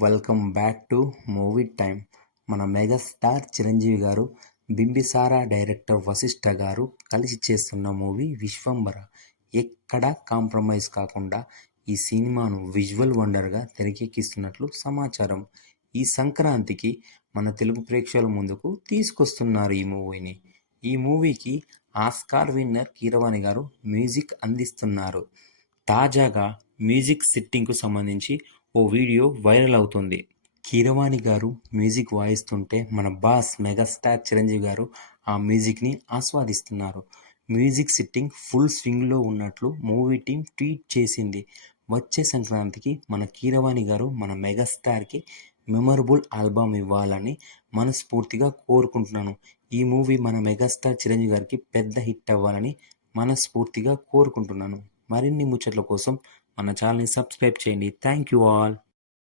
Welcome back to movie time. మన megastar Chiranjeevi గారు, Bimbisara director Vashishtha గారు కలిసి చేస్తున్న మూవీ విశ్వంబర. ఎక్కడా కాంప్రమైజ్ కాకుండా ఈ సినిమాను విజువల్ వండర్గా తెరకెక్కిస్తున్నట్లు సమాచారం. ఈ సంక్రాంతికి మన తెలుగు ప్రేక్షకుల ముందుకు తీసుకొస్తున్నారు ఈ మూవీని. ఈ మూవీకి ఆస్కార్ విన్నర్ కీరవాణి గారు మ్యూజిక్ అందిస్తున్నారు. తాజాగా మ్యూజిక్ సెట్టింగ్కు సంబంధించి ఓ వీడియో వైరల్ అవుతుంది. కీరవాణి గారు మ్యూజిక్ వాయిస్తుంటే మన బాస్ మెగాస్టార్ చిరంజీవి గారు ఆ మ్యూజిక్ని ఆస్వాదిస్తున్నారు. మ్యూజిక్ సెట్టింగ్ ఫుల్ స్వింగ్లో ఉన్నట్లు మూవీ టీం ట్వీట్ చేసింది. వచ్చే సంక్రాంతికి మన కీరవాణి గారు మన మెగాస్టార్కి మెమరబుల్ ఆల్బమ్ ఇవ్వాలని మనస్ఫూర్తిగా కోరుకుంటున్నాను. ఈ మూవీ మన మెగాస్టార్ చిరంజీవి గారికి పెద్ద హిట్ అవ్వాలని మనస్ఫూర్తిగా కోరుకుంటున్నాను. మరిన్ని ముచ్చట్ల కోసం మన ఛానల్ని సబ్స్క్రైబ్ చేయండి. Thank you all.